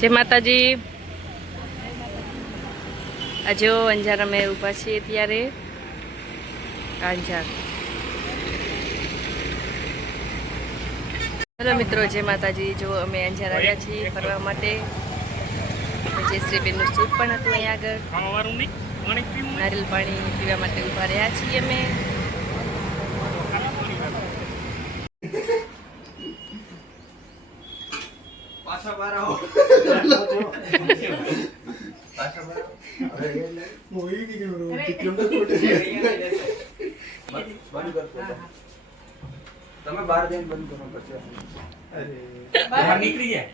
જય માતાજી. આ અંજાર અમે ઊભા છીએ ત્યારે. અંજાર. હેલો મિત્રો જય માતાજી. જો અમે અંજાર આવ્યા છીએ ફરવા માટે. જયશ્રીબેનનું સૂપ પણ હતું અહીંયા આગળ. નારિયેલ પાણી પીવા માટે ઊભા રહ્યા છીએ અમે. પાછા બાર આવો. પાછા બાર બંધ કરશો તમે બહાર જઈને બંધ કરો પછી બહાર નીકળી જાય.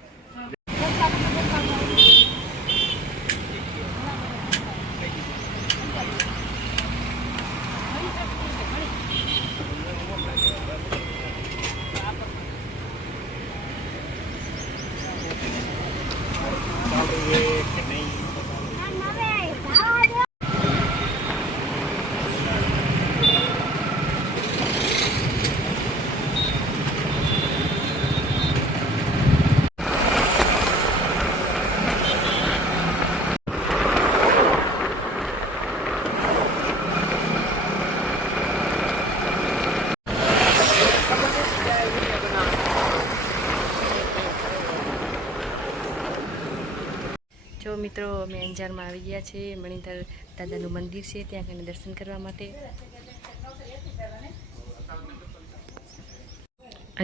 જો મિત્રો અમે અંજારમાં આવી ગયા છીએ. મણિધર દાદાનું મંદિર છે ત્યાં કને દર્શન કરવા માટે.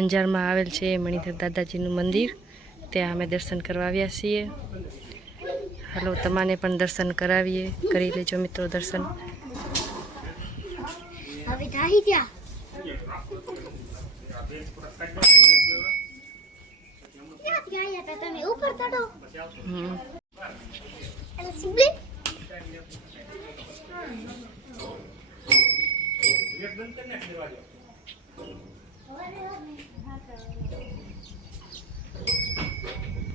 અંજારમાં આવેલ છે મણિધર દાદાજીનું મંદિર. ત્યાં અમે દર્શન કરવા આવ્યા છીએ. હાલો તમાને પણ દર્શન કરાવીએ. કરી લેજો મિત્રો દર્શન. તમે ઉપર ચડો Elle s'il vous plaît.